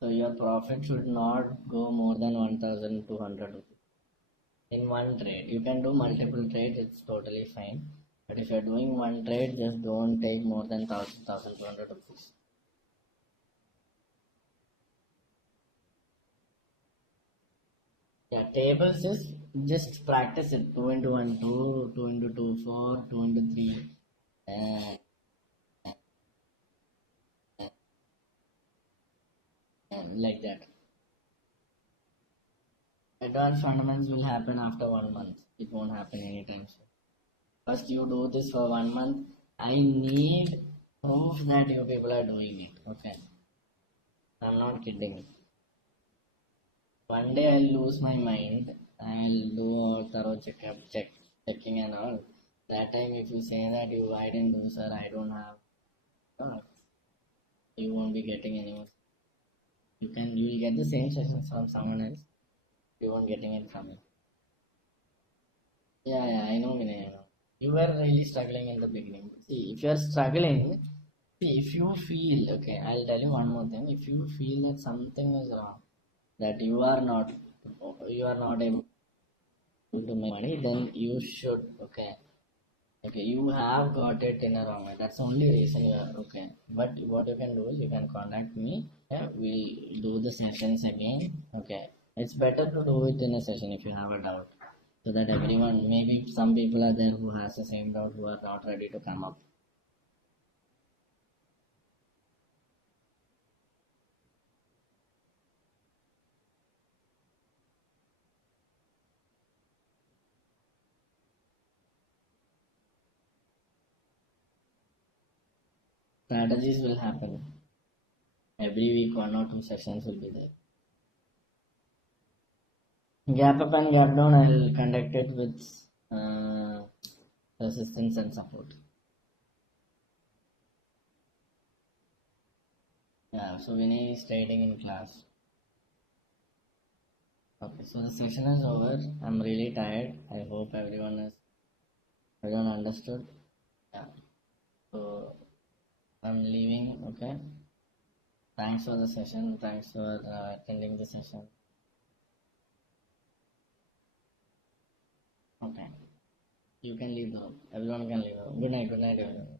So your profit should not go more than 1,200 rupees in one trade. You can do multiple trades, it's totally fine. But if you're doing one trade, just don't take more than 1,200 rupees. Yeah, tables is just practice it. 2 into 1, 2, 2 into 2, 4, 2 into 3. Uh, like that. Advanced fundamentals will happen after 1 month. It won't happen anytime soon. First, you do this for 1 month. I need proof that you people are doing it. Okay, I'm not kidding. One day I'll lose my mind. I'll do a thorough checking and all. That time, if you say that I didn't do, sir, I don't have, you won't be getting any more. You will get the same sessions from someone else. You won't getting it from me. Yeah, I know, Vinay, I know. You were really struggling in the beginning. See, if you are struggling, see, if you feel, okay, I'll tell you one more thing. If you feel that something is wrong, that you are not able to make money, then you should, okay, you have got it in a wrong way. That's the only reason you are, okay. But what you can do is you can contact me. Yeah, we'll do the sessions again. Okay, it's better to do it in a session if you have a doubt, so that everyone, maybe some people are there who has the same doubt, who are not ready to come up. Strategies will happen every week. 1 or 2 sessions will be there. Gap up and gap down, I'll conduct it with uh, persistence and support. Yeah, so Vinay is trading in class. Okay, so the session is over. I'm really tired. I hope everyone understood. Yeah. So I'm leaving. Okay. Thanks for the session. Thanks for attending the session. Okay. You can leave the room. Everyone can leave the room. Good night. Good night, everyone.